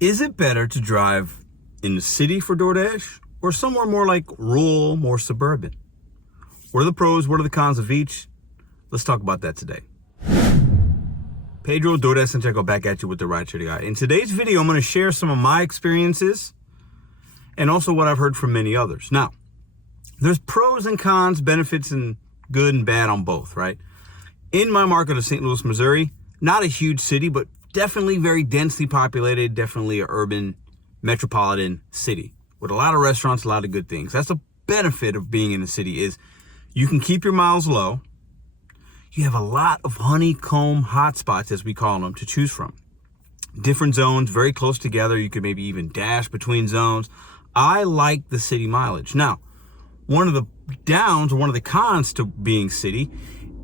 Is it better to drive in the city for Doordash or somewhere more like rural, more suburban? What are the pros? What are the cons of each? Let's talk about that today. Pedro, Doordash and Checo back at you with the RideShare Guy. In today's video, I'm going to share some of my experiences and also what I've heard from many others. Now, there's pros and cons, benefits and good and bad on both, right? In my market of St. Louis, Missouri, not a huge city, but definitely very densely populated, definitely an urban metropolitan city with a lot of restaurants, a lot of good things. That's the benefit of being in the city is you can keep your miles low. You have a lot of honeycomb hotspots, as we call them, to choose from. Different zones, very close together. You could maybe even dash between zones. I like the city mileage. Now, one of the downs or one of the cons to being city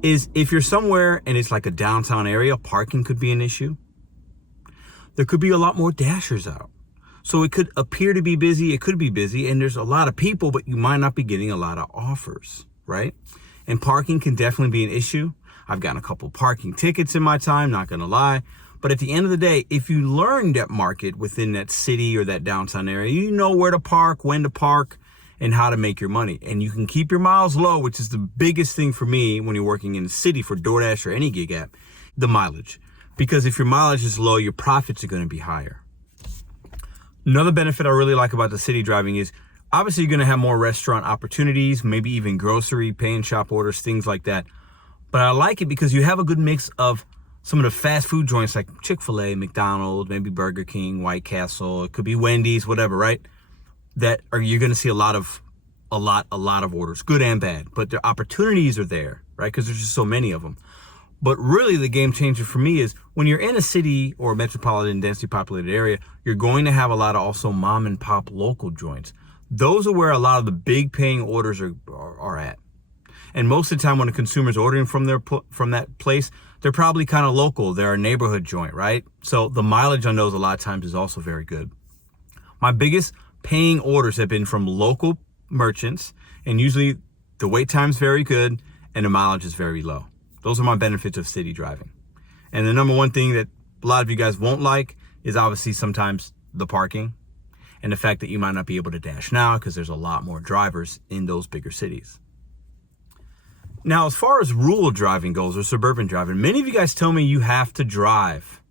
is if you're somewhere and it's like a downtown area, parking could be an issue. There could be a lot more dashers out. So it could appear to be busy. It could be busy and there's a lot of people, but you might not be getting a lot of offers, right? And parking can definitely be an issue. I've gotten a couple parking tickets in my time, not gonna lie. But at the end of the day, if you learn that market within that city or that downtown area, you know where to park, when to park, and how to make your money. And you can keep your miles low, which is the biggest thing for me when you're working in the city for DoorDash or any gig app, the mileage. Because if your mileage is low, your profits are gonna be higher. Another benefit I really like about the city driving is obviously you're gonna have more restaurant opportunities, maybe even grocery, pay and shop orders, things like that. But I like it because you have a good mix of some of the fast food joints like Chick-fil-A, McDonald's, maybe Burger King, White Castle, it could be Wendy's, whatever, right? You're gonna see a lot of orders, good and bad, but the opportunities are there, right? Because there's just so many of them. But really the game changer for me is when you're in a city or a metropolitan densely populated area, you're going to have a lot of also mom and pop local joints. Those are where a lot of the big paying orders are at. And most of the time when a consumer's ordering from that place, they're probably kind of local. They're a neighborhood joint, right? So the mileage on those a lot of times is also very good. My biggest paying orders have been from local merchants, and usually the wait time's very good and the mileage is very low. Those are my benefits of city driving. And the number one thing that a lot of you guys won't like is obviously sometimes the parking and the fact that you might not be able to dash now because there's a lot more drivers in those bigger cities. Now, as far as rural driving goes or suburban driving, many of you guys tell me you have to drive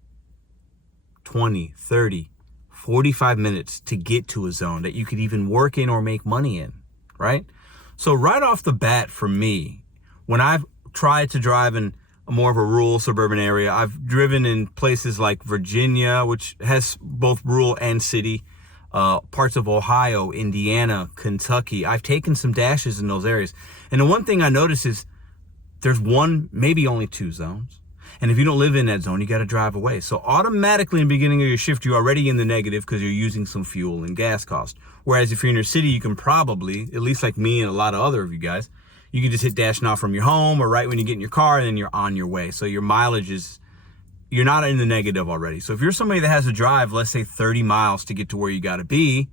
20, 30, 45 minutes to get to a zone that you could even work in or make money in, right? So right off the bat for me, when I've tried to drive in more of a rural suburban area, I've driven in places like Virginia, which has both rural and city, parts of Ohio, Indiana, Kentucky. I've taken some dashes in those areas. And the one thing I notice is there's one, maybe only two zones. And if you don't live in that zone, you got to drive away. So automatically in the beginning of your shift, you're already in the negative because you're using some fuel and gas cost. Whereas if you're in your city, you can probably, at least like me and a lot of other of you guys, you can just hit dash now from your home or right when you get in your car and then you're on your way. So your mileage is, you're not in the negative already. So if you're somebody that has to drive, let's say 30 miles to get to where you got to be,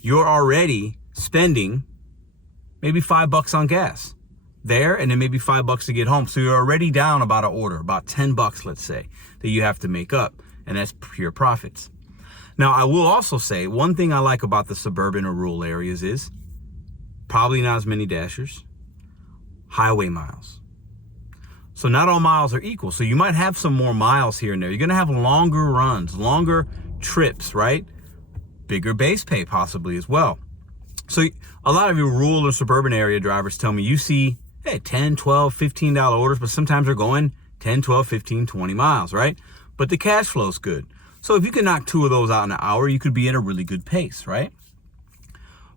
you're already spending maybe $5 on gas there and then maybe $5 to get home. So you're already down about an order, about $10, let's say, that you have to make up. And that's pure profits. Now, I will also say one thing I like about the suburban or rural areas is probably not as many dashers, highway miles. So not all miles are equal. So you might have some more miles here and there. You're going to have longer runs, longer trips, right? Bigger base pay possibly as well. So a lot of your rural or suburban area drivers tell me you see, hey, $10, $12, $15 orders, but sometimes they're going 10, 12, 15, 20 miles, right? But the cash flow's good. So if you can knock two of those out in an hour, you could be at a really good pace, right?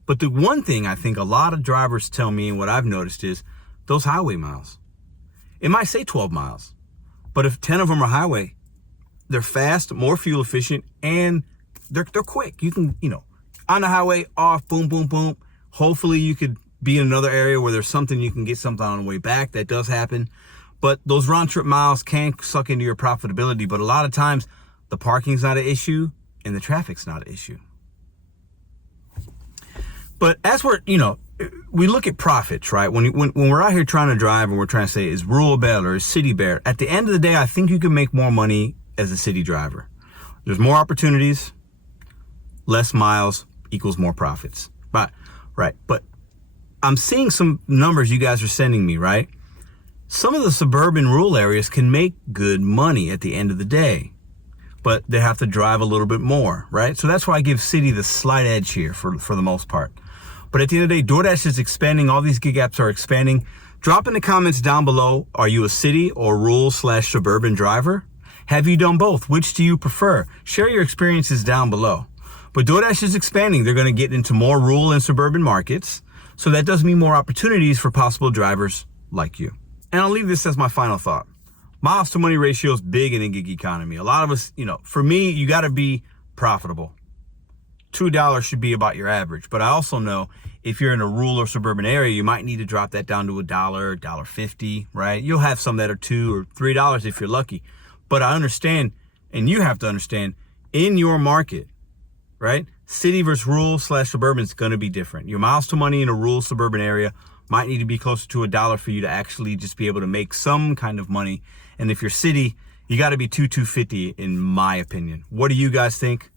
But the one thing I think a lot of drivers tell me and what I've noticed is those highway miles. It might say 12 miles, but if 10 of them are highway, they're fast, more fuel efficient, and they're quick. You can, on the highway, off, boom, boom, boom. Hopefully you could be in another area where there's something, you can get something on the way back. That does happen. But those round trip miles can suck into your profitability. But a lot of times the parking's not an issue and the traffic's not an issue. But as we're, we look at profits, right? When we're out here trying to drive and we're trying to say, is rural better or is city better? At the end of the day, I think you can make more money as a city driver. There's more opportunities. less miles equals more profits. But I'm seeing some numbers you guys are sending me, right? Some of the suburban rural areas can make good money at the end of the day, but they have to drive a little bit more, right? So that's why I give city the slight edge here for the most part. But at the end of the day, DoorDash is expanding. All these gig apps are expanding. Drop in the comments down below. Are you a city or rural/suburban driver? Have you done both? Which do you prefer? Share your experiences down below. But DoorDash is expanding. They're going to get into more rural and suburban markets. So that does mean more opportunities for possible drivers like you. And I'll leave this as my final thought. Miles to money ratio is big in the gig economy. A lot of us, for me, you got to be profitable. $2 should be about your average. But I also know if you're in a rural or suburban area, you might need to drop that down to $1, $1.50, right? You'll have some that are $2 or $3 if you're lucky. But I understand, and you have to understand, in your market, right? City versus rural/suburban is going to be different. Your miles to money in a rural suburban area might need to be closer to $1 for you to actually just be able to make some kind of money. And if you're city, you got to be $2.50 in my opinion. What do you guys think?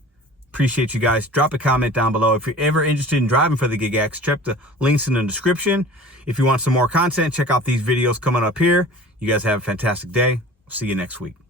Appreciate you guys. Drop a comment down below. If you're ever interested in driving for the gig apps, check the links in the description. If you want some more content, check out these videos coming up here. You guys have a fantastic day. See you next week.